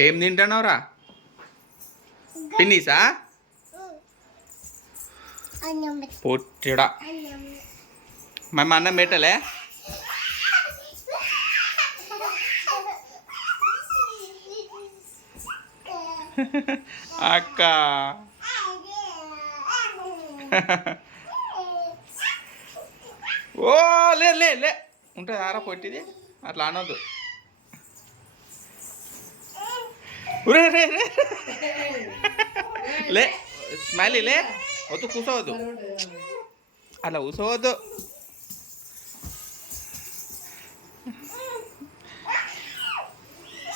ఏం తింటున్నావురా? పిన్నీసా? పొట్టడా మా అన్నం పెట్టలే? అక్క ఓ లే లే లే ఉంటుంది ఆరా పొట్టిది, అట్లా అనొద్దు. రే రే రే లే స్మైలీ లే, వద్దు కూర్చోవద్దు, అలా కూర్చోవద్దు.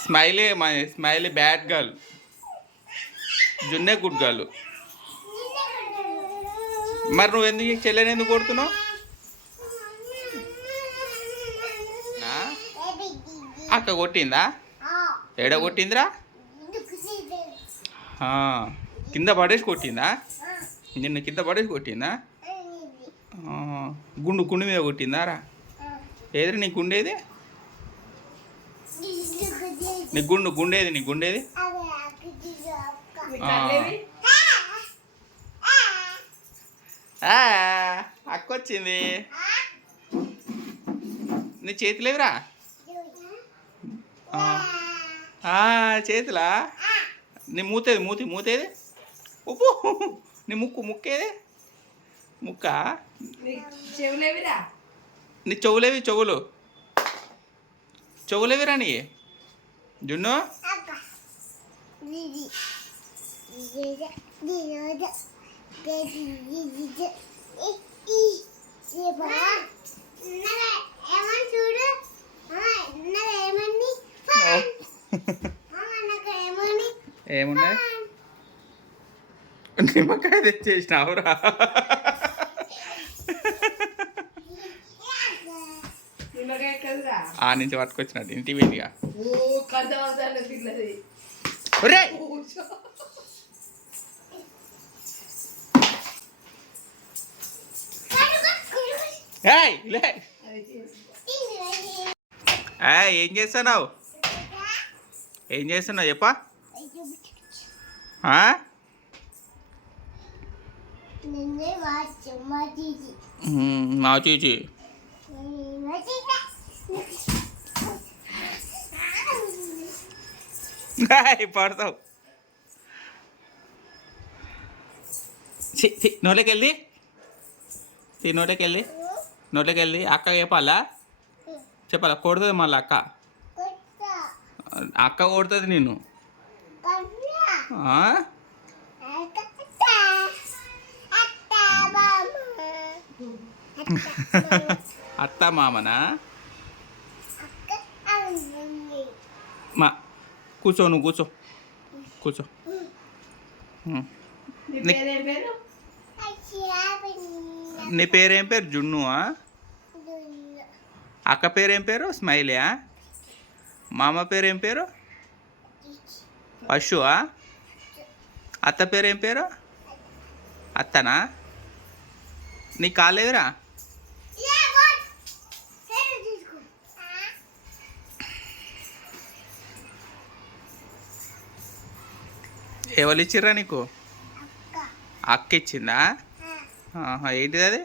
స్మైలీ బ్యాడ్ గర్ల్, జున్నే గుడ్ గర్ల్. మరి నువ్వు ఎందుకు చెల్లెని ఎందుకు కొడుతున్నావు? అక్క కొట్టిందా? ఏడ కొట్టిందిరా? కింద పడేసి కొట్టిందా? నిన్ను కింద పడేసి కొట్టిందా? గుండు మీద కొట్టిందా రా? ఏది నీ గుండేది? నీ గుండేది నీ గుండేది? అక్క వచ్చింది. నీ చేతులేవిరా? చేతులా? నీ మూతేది? ఉప్పు. నీ ముక్కేది? ముక్క. నీ చెవులేవిరా నీ జున్ను? ఏమున్నా? నిమ్మకాయ తెచ్చేసినావురా? ఆ నుంచి పట్టుకొచ్చినట్టు ఇంటి పోయిందిగా. ఏం చేస్తున్నావు? చెప్పా. మా చీచి పడతావు. నోట్లోకెళ్ళి అక్క చెప్పాలా? కొడుతుంది మళ్ళీ అక్క కొడుతుంది నేను. అత్త మామనా? కూర్చో, నువ్వు కూర్చో. నీ పేరేం పేరు? జున్నువా? అక్క పేరేం పేరు? స్మైలీయా? మామ పేరేం పేరు? పశువా? అత్త పేరేం పేరు? అత్తనా? నీ కాలేదురా? ఎవరు ఇచ్చిర్రా నీకు? అక్క ఇచ్చిందా? ఏంటిది అది?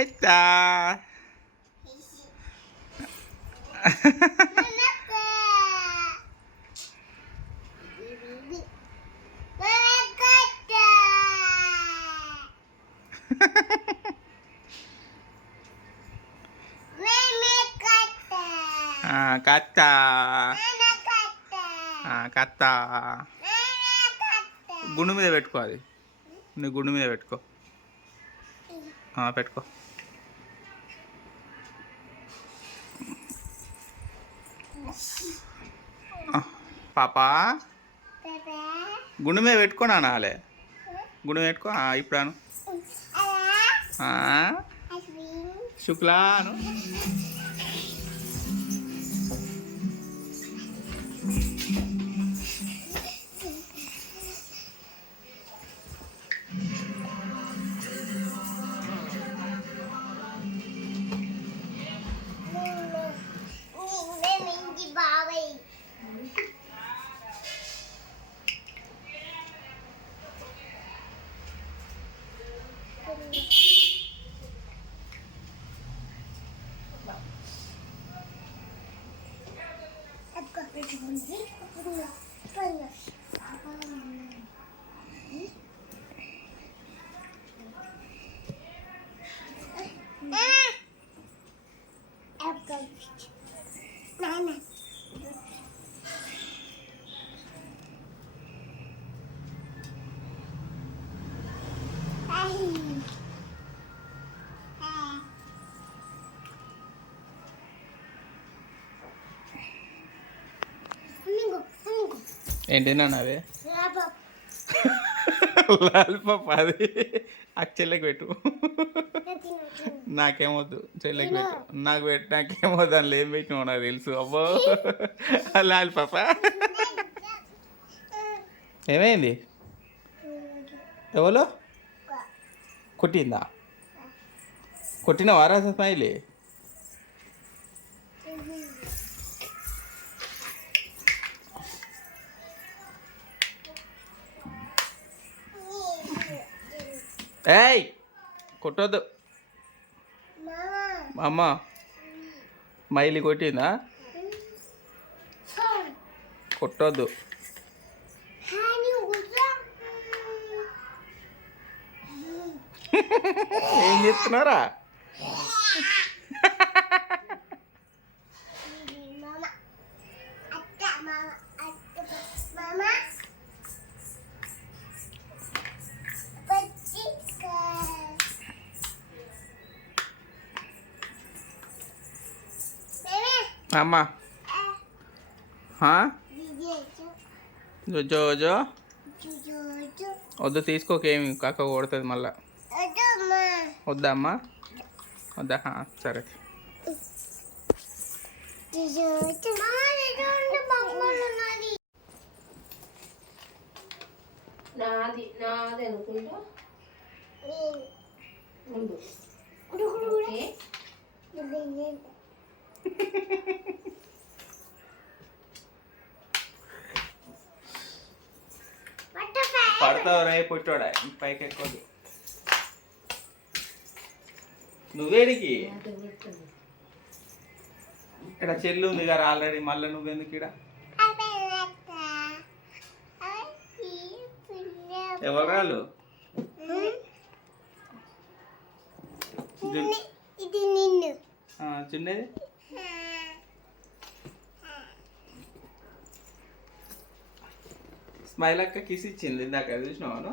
ఎత్తా కత్త గుండు మీద పెట్టుకో. అది నీ గుండు మీద పెట్టుకో. పెట్టుకో. పాపా గుండు మీద పెట్టుకో నానాలే. గుండు పెట్టుకో. ఇప్పుడు అను శుక్లాను. ఏంటి నాన్న అదే లాలిపాప్ అది ఆ చెల్లెకి పెట్టు. నాకేమొద్దు, చెల్లెకి పెట్టు. నాకేమొద్దు, దానిలో ఏం పెట్టినావు నాకు తెలుసు. అబ్బో లాలిపాప ఏమైంది? ఎవరు కొట్టిందా? కొట్టిన వారా స్మైలీ? ఏయ్ కొట్టొద్దు. అమ్మ మైలి కొట్టిందా? కొట్టొద్దు. ఏం చేస్తున్నారా? అమ్మా జోజో వద్దు, తీసుకోకేమి కాక కొడుతుంది మళ్ళా. వద్దా అమ్మా? వద్దా? సరే. నాది నాది అనుకుంటా పడతావు రే పుట్టోడా, పైకి ఎక్కువదు. నువ్వేడికి ఇక్కడ చెల్లు ఉంది కదా ఆల్రెడీ, మళ్ళీ నువ్వెందుకు ఇక్కడ? ఎవరు రాళ్ళు? చిన్నది స్మైల్ అక్క కిస్ ఇచ్చింది ఇందాక, చూసినావాను?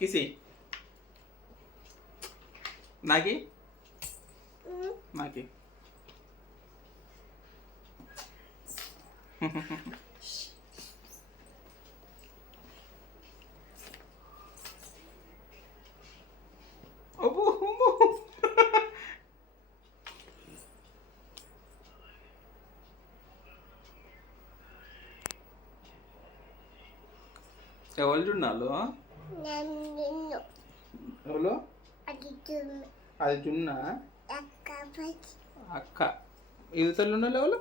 కిసి నాకి నాకి ఎవరు చున్నాలు? ఎవరు? అది చున్నా అక్క. ఇవతలు ఉన్న ఎవరు?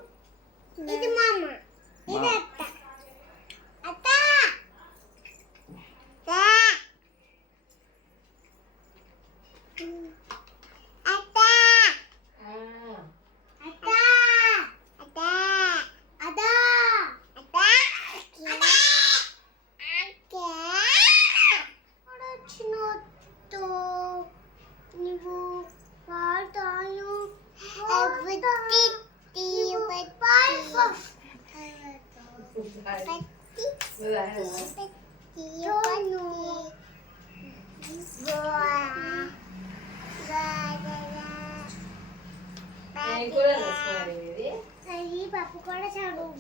పప్పు కూడా చదువు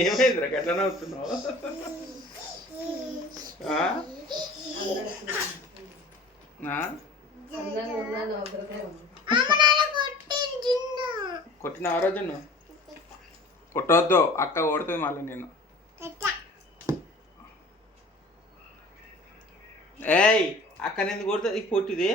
ఏమైందిరా గట్లనే అవుతున్నావు? కొట్టిన ఆ రోజు కొట్టవద్దు, అక్క కొడుతుంది మళ్ళీ నేను. ఏయ్ అక్క నేను కొడుతుంది, పొట్టిది.